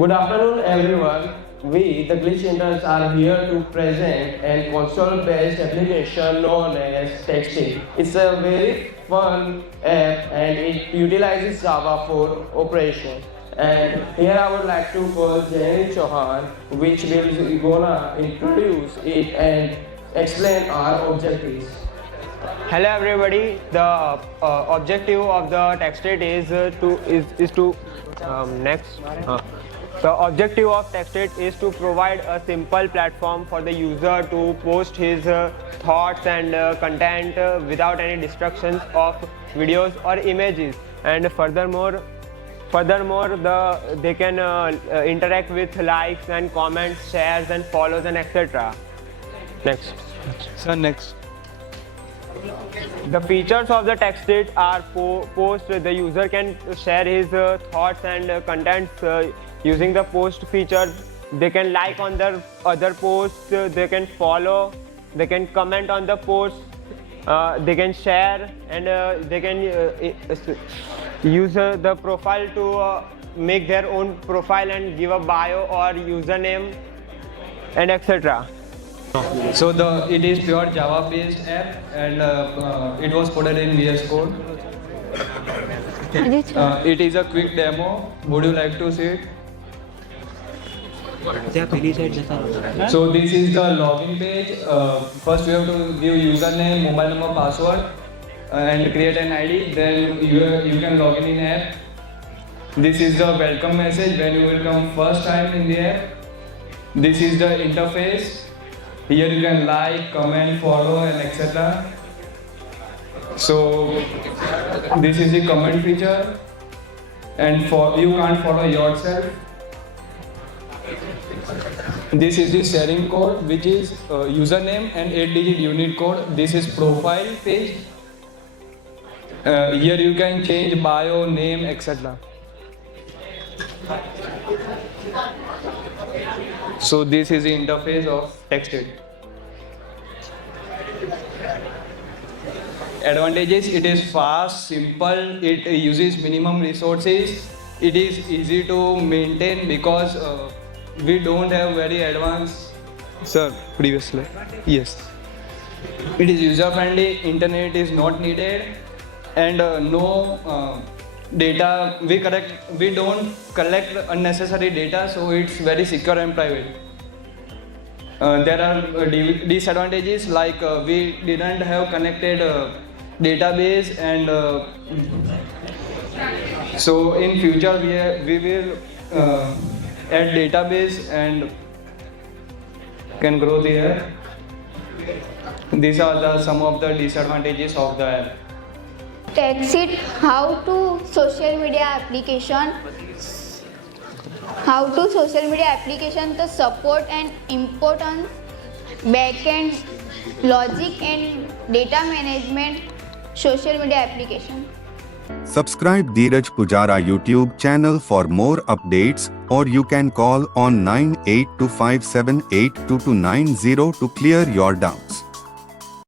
Good afternoon, everyone. We, the Glitch Interns, are here to present a console-based application known as Texting. It's a very fun app and it utilizes Java for operation. And here I would like to call Jenny Chauhan, which will gonna introduce it and explain our objectives. Hello everybody. The objective of the TextIt is to The objective of TextIt is to provide a simple platform for the user to post his thoughts and content without any distractions of videos or images. And furthermore, they can interact with likes and comments, shares and follows and etc. Next. So next. The features of the TextIt are post. The user can share his thoughts and contents using the post feature. They can like on their other posts, they can follow, they can comment on the post, they can share, and they can use the profile to make their own profile and give a bio or username and etc. So it is pure Java based app and it was coded in VS Code. It is a quick demo. Would you like to see it? So this is the login page. First we have to give username, mobile number, password and create an ID. Then you can log in app. This is the welcome message when you will come first time in the app. This is the interface. Here you can like, comment, follow and etc. So this is the comment feature and you can't follow yourself. This is the sharing code, which is username and 8-digit unit code. This is profile page. Here you can change bio, name, etc. So this is the interface of TextIt. Advantages: it is fast, simple, it uses minimum resources, it is easy to maintain because we don't have very advanced. Sir, previously. Yes. It is user friendly, internet is not needed, and no data. We don't collect unnecessary data, so it's very secure and private. There are disadvantages like we didn't have connected database, and so in future we will add database and can grow there. These are some of the disadvantages of the app. TextIt, how to social media application, the support and importance, backend logic and data management, social media application. Subscribe Dhiraj Poojara YouTube channel for more updates, or you can call on 9825782290 to clear your doubts.